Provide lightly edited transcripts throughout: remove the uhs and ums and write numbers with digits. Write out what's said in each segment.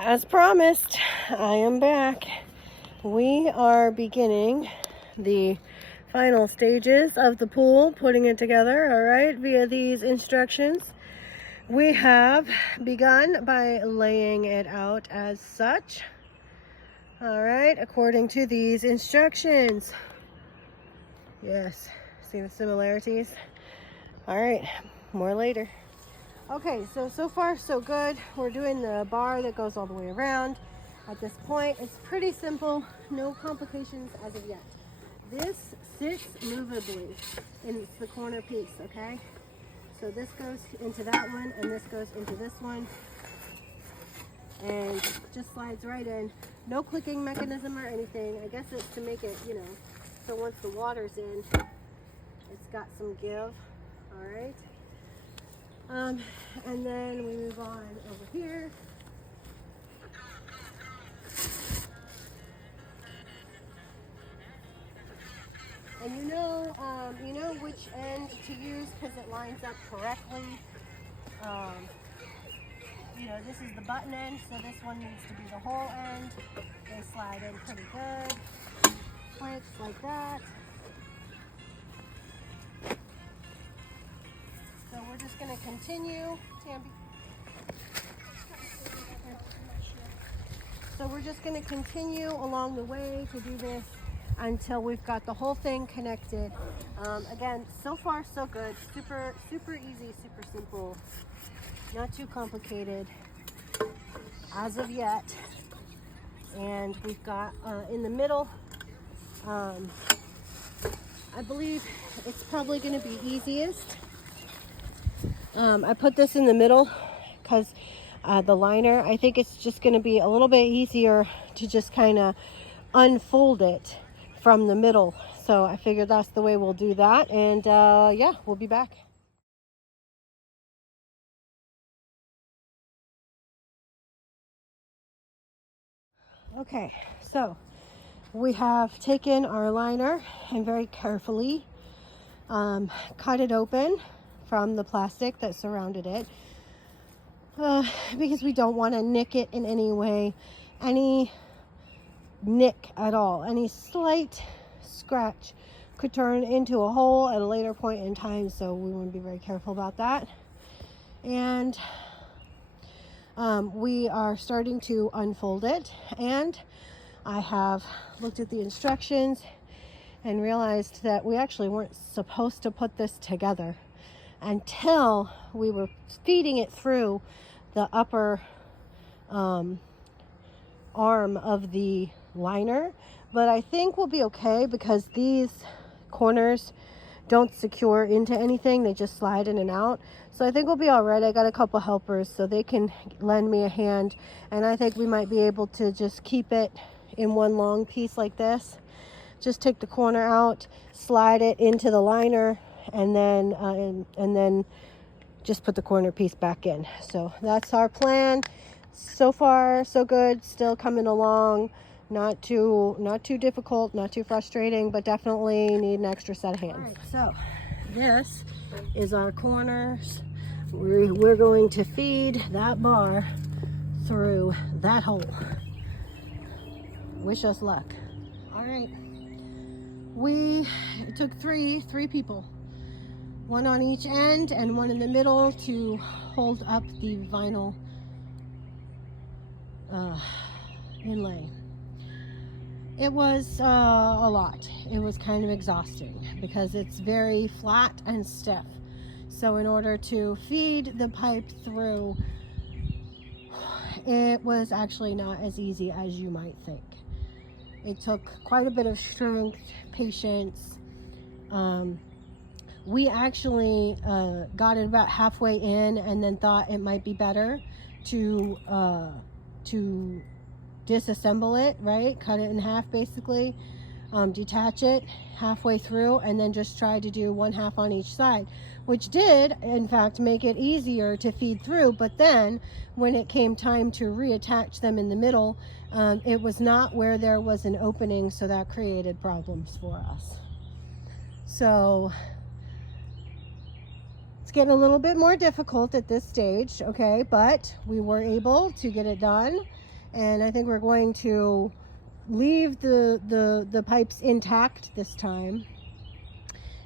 As promised, I am back. We are beginning the final stages of the pool, putting it together, all right, via these instructions. We have begun by laying it out as such, all right, according to these instructions. Yes, see the similarities? All right, more later. Okay, so far so good. We're doing the bar that goes all the way around. At this point, it's pretty simple, no complications as of yet. This sits movably, and it's the corner piece, okay? So this goes into that one, and this goes into this one, and just slides right in. No clicking mechanism or anything. I guess it's to make it, so once the water's in, it's got some give, all right? And then we move on over here. And you know which end to use because it lines up correctly. This is the button end, so this one needs to be the whole end. They slide in pretty good. Clicks like that. So we're just going to continue, Tamby. So we're just going to continue along the way to do this until we've got the whole thing connected. Again, so far so good. Super easy, super simple. Not too complicated as of yet. And we've got in the middle, I believe it's probably going to be easiest. I put this in the middle because the liner, I think it's just going to be a little bit easier to just kind of unfold it from the middle. So I figured that's the way we'll do that. And yeah, we'll be back. Okay, so we have taken our liner and very carefully cut it open from the plastic that surrounded it because we don't want to nick it in any way. Any nick at all, any slight scratch could turn into a hole at a later point in time, so we want to be very careful about that. And we are starting to unfold it, and I have looked at the instructions and realized that we actually weren't supposed to put this together until we were feeding it through the upper arm of the liner. But I think we'll be okay because these corners don't secure into anything, they just slide in and out. So I think we'll be all right. I got a couple helpers so they can lend me a hand, and I think we might be able to just keep it in one long piece like this. Just take the corner out, slide it into the liner, and then just put the corner piece back in. So that's our plan. So far so good, still coming along. Not too difficult, not too frustrating, but definitely need an extra set of hands. All right, so this is our corners. We're going to feed that bar through that hole. Wish us luck. All right, it took three people, one on each end and one in the middle to hold up the vinyl inlay. It was a lot. It was kind of exhausting because it's very flat and stiff. So in order to feed the pipe through, it was actually not as easy as you might think. It took quite a bit of strength, patience. We actually got it about halfway in and then thought it might be better to disassemble it, right? Cut it in half basically, detach it halfway through, and then just try to do one half on each side, which did in fact make it easier to feed through. But then when it came time to reattach them in the middle, it was not where there was an opening, so that created problems for us. So it's getting a little bit more difficult at this stage, okay, but we were able to get it done. And I think we're going to leave the pipes intact this time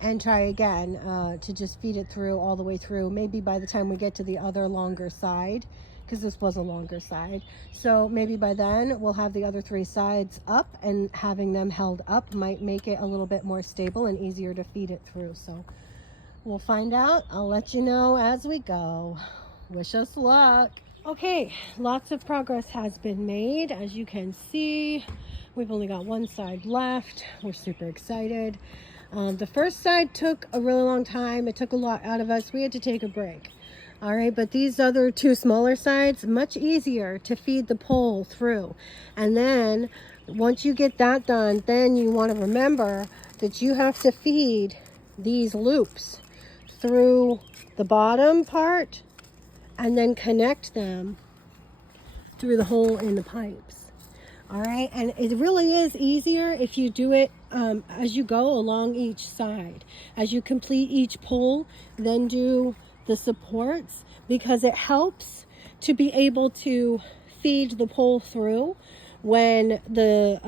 and try again to just feed it through all the way through. Maybe by the time we get to the other longer side, because this was a longer side, so maybe by then we'll have the other 3 sides up, and having them held up might make it a little bit more stable and easier to feed it through. So we'll find out. I'll let you know as we go. Wish us luck. Okay, lots of progress has been made. As you can see, we've only got one side left. We're super excited. The first side took a really long time. It took a lot out of us. We had to take a break. All right, but these other 2 smaller sides, much easier to feed the pole through. And then once you get that done, then you want to remember that you have to feed these loops through the bottom part and then connect them through the hole in the pipes. All right, and it really is easier if you do it as you go along each side. As you complete each pole, then do the supports, because it helps to be able to feed the pole through when the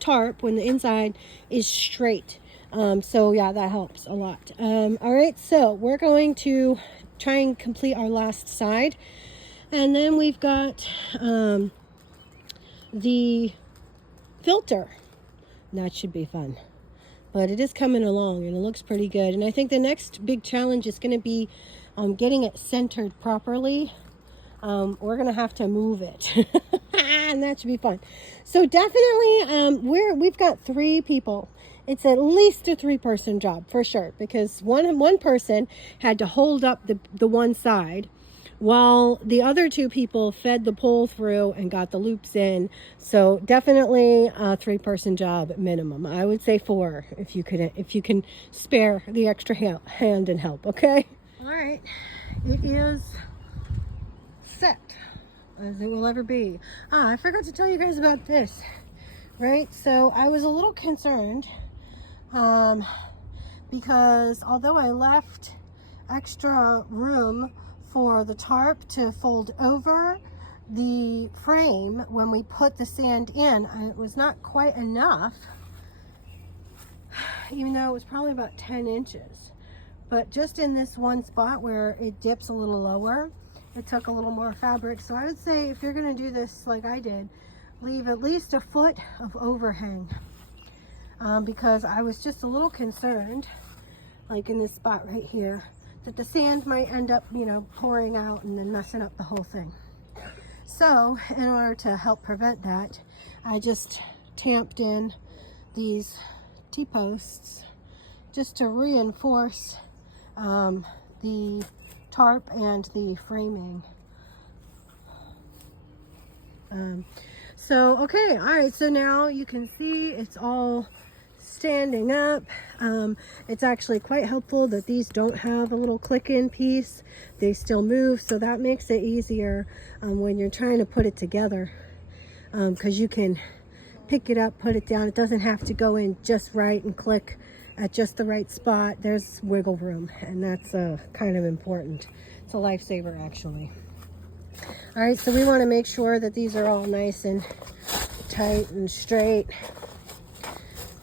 tarp, when the inside is straight. So yeah, that helps a lot. All right, so we're going to try and complete our last side, and then we've got the filter. That should be fun. But it is coming along and it looks pretty good. And I think the next big challenge is going to be getting it centered properly. We're going to have to move it. And that should be fun. So definitely we've got 3 people. It's at least a 3-person job for sure, because one person had to hold up the one side while the other 2 people fed the pole through and got the loops in. So definitely a 3-person job at minimum. I would say 4 if you can spare the extra hand and help. Okay. All right. It is set as it will ever be. I forgot to tell you guys about this. Right. So I was a little concerned because although I left extra room for the tarp to fold over the frame when we put the sand in, it was not quite enough, even though it was probably about 10 inches. But just in this one spot where it dips a little lower, it took a little more fabric. So I would say if you're going to do this like I did, leave at least a foot of overhang, because I was just a little concerned, like in this spot right here, that the sand might end up, pouring out and then messing up the whole thing. So in order to help prevent that, I just tamped in these T-posts just to reinforce the tarp and the framing. Okay, all right, so now you can see it's all standing up. It's actually quite helpful that these don't have a little click-in piece. They still move, so that makes it easier when you're trying to put it together, because you can pick it up, put it down. It doesn't have to go in just right and click at just the right spot. There's wiggle room, and that's kind of important. It's a lifesaver, actually. All right, so we want to make sure that these are all nice and tight and straight.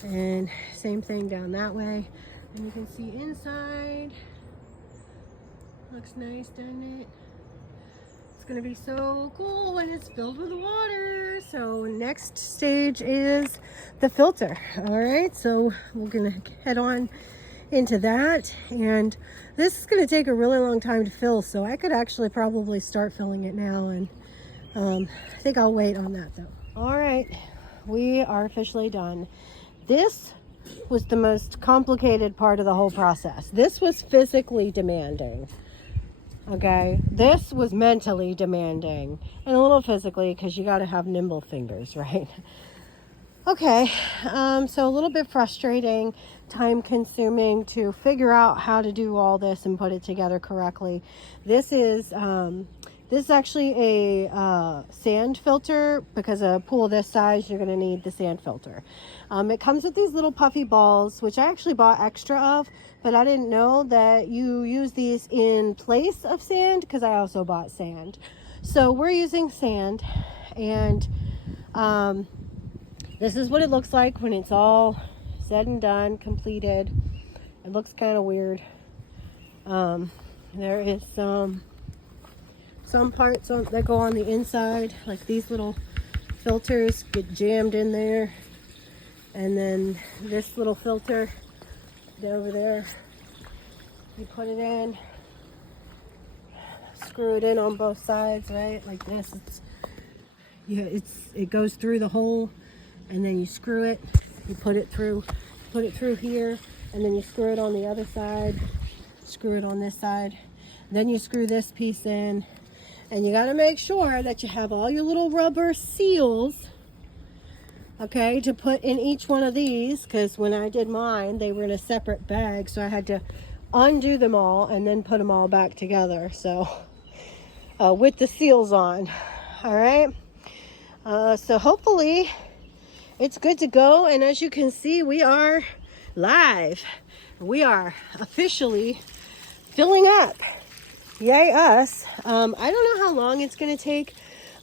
And same thing down that way. And you can see inside. Looks nice, doesn't it? It's going to be so cool when it's filled with water. So next stage is the filter. All right, so we're going to head on into that. And this is going to take a really long time to fill, so I could actually probably start filling it now. And I think I'll wait on that though. All right, we are officially done. This was the most complicated part of the whole process. This was physically demanding. Okay, this was mentally demanding and a little physically, because you got to have nimble fingers, right? Okay, so a little bit frustrating, time consuming to figure out how to do all this and put it together correctly. This is This is actually a sand filter, because a pool this size, you're going to need the sand filter. It comes with these little puffy balls, which I actually bought extra of, but I didn't know that you use these in place of sand, because I also bought sand. So we're using sand, and this is what it looks like when it's all said and done, completed. It looks kind of weird. There is some parts that go on the inside, like these little filters get jammed in there, and then this little filter over there, you put it in, screw it in on both sides, right, like this. It goes through the hole, and then you screw it, you put it through here, and then you screw it on the other side, screw it on this side, then you screw this piece in. And you got to make sure that you have all your little rubber seals, okay, to put in each one of these, because when I did mine, they were in a separate bag, so I had to undo them all and then put them all back together, so with the seals on. All right, so hopefully it's good to go. And as you can see, we are live. We are officially filling up. Yay us. I don't know how long it's going to take.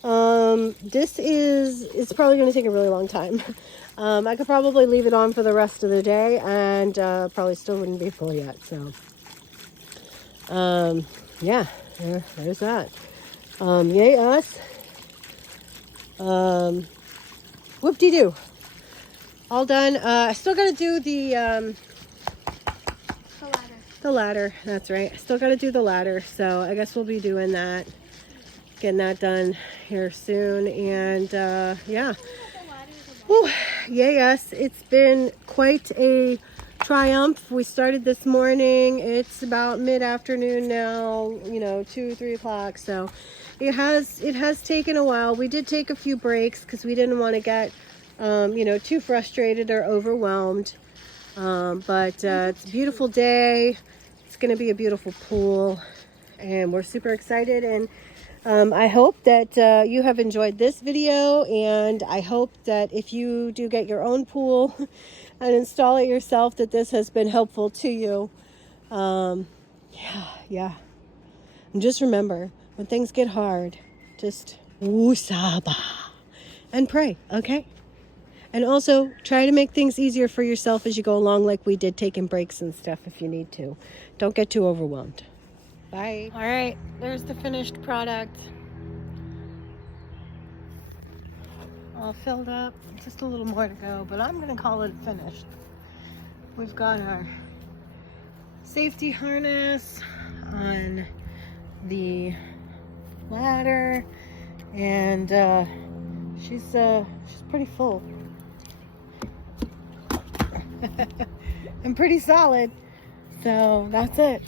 It's probably going to take a really long time. I could probably leave it on for the rest of the day, and probably still wouldn't be full yet. So, yeah, there's that. Yay us. Whoop-de-doo. All done. I still got to do the ladder. That's right. I still got to do the ladder, so I guess we'll be doing that, getting that done here soon. And yeah, whew, yay us. It's been quite a triumph. We started this morning. It's about mid-afternoon now, 2-3 o'clock, so it has taken a while. We did take a few breaks because we didn't want to get too frustrated or overwhelmed. But it's a beautiful day. It's going to be a beautiful pool, and we're super excited. And I hope that you have enjoyed this video, and I hope that if you do get your own pool and install it yourself, that this has been helpful to you. Yeah. And just remember, when things get hard, just woosaba and pray, okay? And also, try to make things easier for yourself as you go along, like we did, taking breaks and stuff if you need to. Don't get too overwhelmed. Bye. All right, there's the finished product. All filled up. Just a little more to go, but I'm going to call it finished. We've got our safety harness on the ladder, and she's pretty full. And pretty solid. So that's it.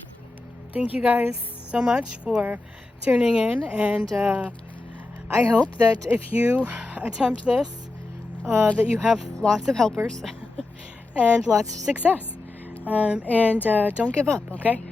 Thank you guys so much for tuning in, and I hope that if you attempt this, that you have lots of helpers and lots of success, and don't give up, okay?